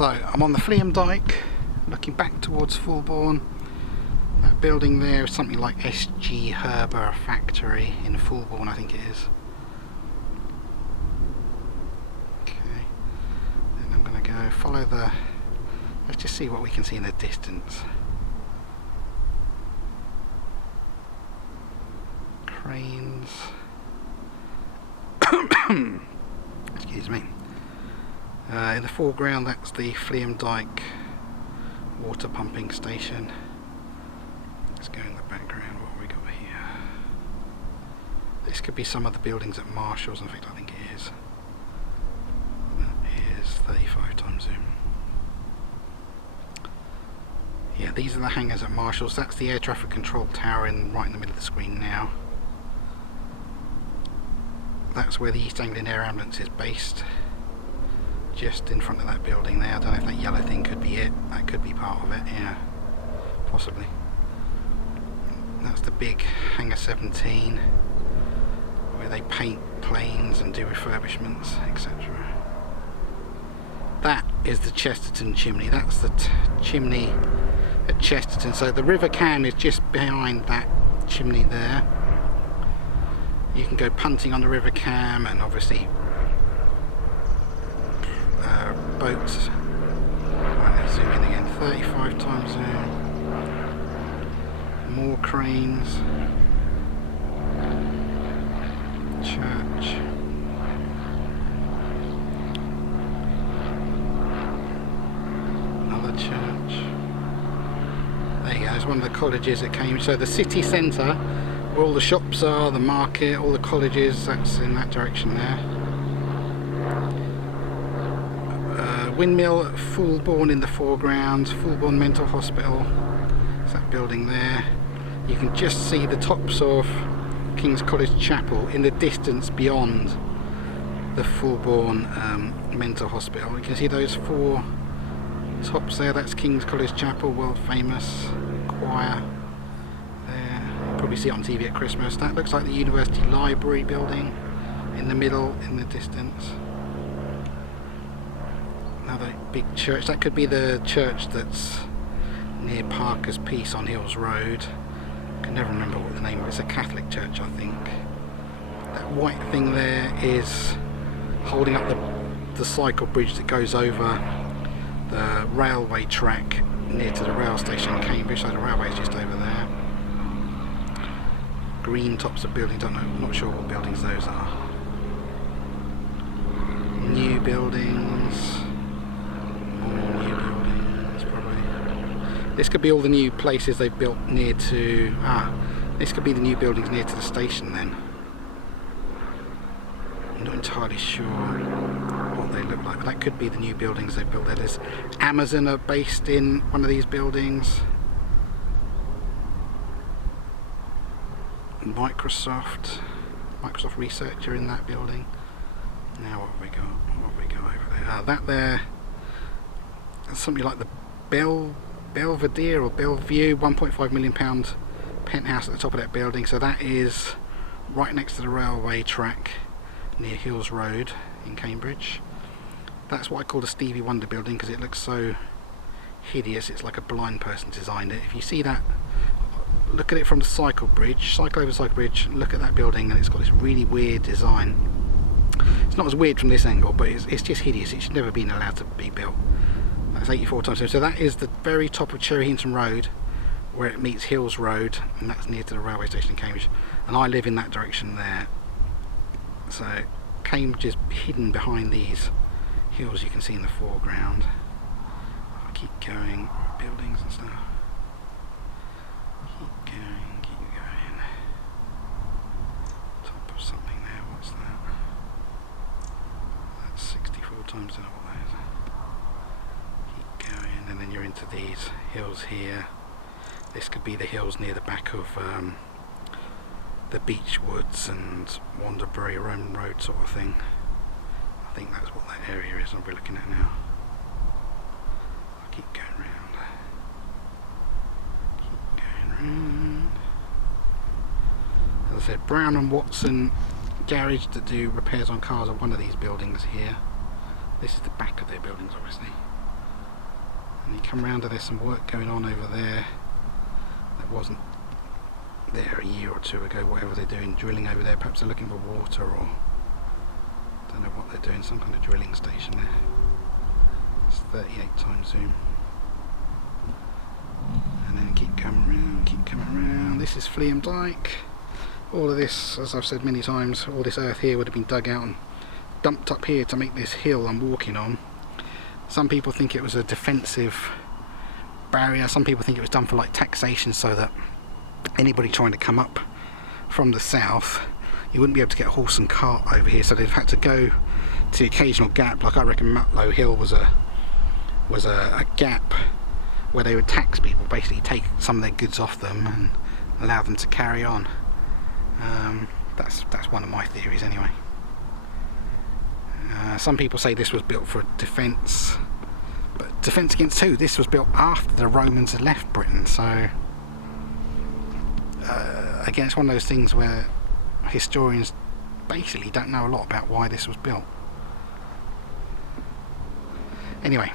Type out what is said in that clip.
So I'm on the Fleam Dyke, looking back towards Fulbourn. That building there is something like SG Herber Factory in Fulbourn, I think it is. Okay, then I'm going to go follow the... Let's just see what we can see in the distance. Cranes. Excuse me. In the foreground, that's the Fleam Dyke water pumping station. Let's go in the background. What have we got here? This could be some of the buildings at Marshall's. In fact, I think it is. That is 35x zoom. Yeah, these are the hangars at Marshall's. That's the air traffic control tower right in the middle of the screen now. That's where the East Anglian Air Ambulance is based. Just in front of that building there. I don't know if that yellow thing could be it. That could be part of it, yeah. Possibly. That's the big Hangar 17 where they paint planes and do refurbishments, etc. That is the Chesterton chimney. That's the chimney at Chesterton. So the River Cam is just behind that chimney there. You can go punting on the River Cam, and obviously boats. Right, let's zoom in again. 35x zoom. More cranes. Church. Another church. There you go. It's one of the colleges at Cambridge. So the city centre, where all the shops are, the market, all the colleges, that's in that direction there. Windmill at Fulbourn in the foreground, Fulbourn Mental Hospital, it's that building there. You can just see the tops of King's College Chapel in the distance beyond the Fulbourn Mental Hospital. You can see those four tops there, that's King's College Chapel, world famous choir there. You'll probably see it on TV at Christmas. That looks like the University Library building in the middle in the distance. Another big church. That could be the church that's near Parker's Peace on Hills Road. I can never remember what the name of it is. It's a Catholic church, I think. That white thing there is holding up the cycle bridge that goes over the railway track near to the rail station in Cambridge. So the railway is just over there. Green tops of buildings. I'm not sure what buildings those are. New buildings. New buildings, probably. This could be all the new places they've built near to... this could be the new buildings near to the station then. I'm not entirely sure what they look like, but that could be the new buildings they've built there. There's Amazon are based in one of these buildings. Microsoft Research are in that building. Now what have we got? What have we got over there? That there, something like the Belvedere or Bellevue, £1.5 million penthouse at the top of that building. So that is right next to the railway track near Hills Road in Cambridge. That's what I call the Stevie Wonder building because it looks so hideous. It's like a blind person designed it. If you see that, look at it from the cycle bridge, cycle over the cycle bridge, look at that building, and it's got this really weird design. It's not as weird from this angle, but it's just hideous. It should never have been allowed to be built. That's 84x. So that is the very top of Cherry Hinton Road, where it meets Hills Road, and that's near to the railway station in Cambridge. And I live in that direction there. So Cambridge is hidden behind these hills you can see in the foreground. I'll keep going, buildings and stuff. Keep going. Top of something there, what's that? That's 64x, don't know what that is. Keep going, and then you're into these hills here. This could be the hills near the back of the Beech Woods and Wanderbury Roman Road sort of thing. I think that's what that area is I'll be looking at now. I'll keep going round. Keep going round. As I said, Brown and Watson garage that do repairs on cars are one of these buildings here. This is the back of their buildings, obviously. come around to, there's some work going on over there that wasn't there a year or two ago. Whatever they're doing, drilling over there, perhaps they're looking for water, or don't know what they're doing, some kind of drilling station there. It's 38 times zoom. And then keep coming around, keep coming around. This is Fleam Dyke. All of this, as I've said many times, all this earth here would have been dug out and dumped up here to make this hill I'm walking on. Some people think it was a defensive barrier, some people think it was done for like taxation, so that anybody trying to come up from the south, you wouldn't be able to get a horse and cart over here, so they'd have had to go to the occasional gap. Like I reckon Mutlow Hill was a gap where they would tax people, basically take some of their goods off them and allow them to carry on. That's one of my theories anyway. Some people say this was built for defence, but defence against who? This was built after the Romans had left Britain, so again, it's one of those things where historians basically don't know a lot about why this was built. Anyway,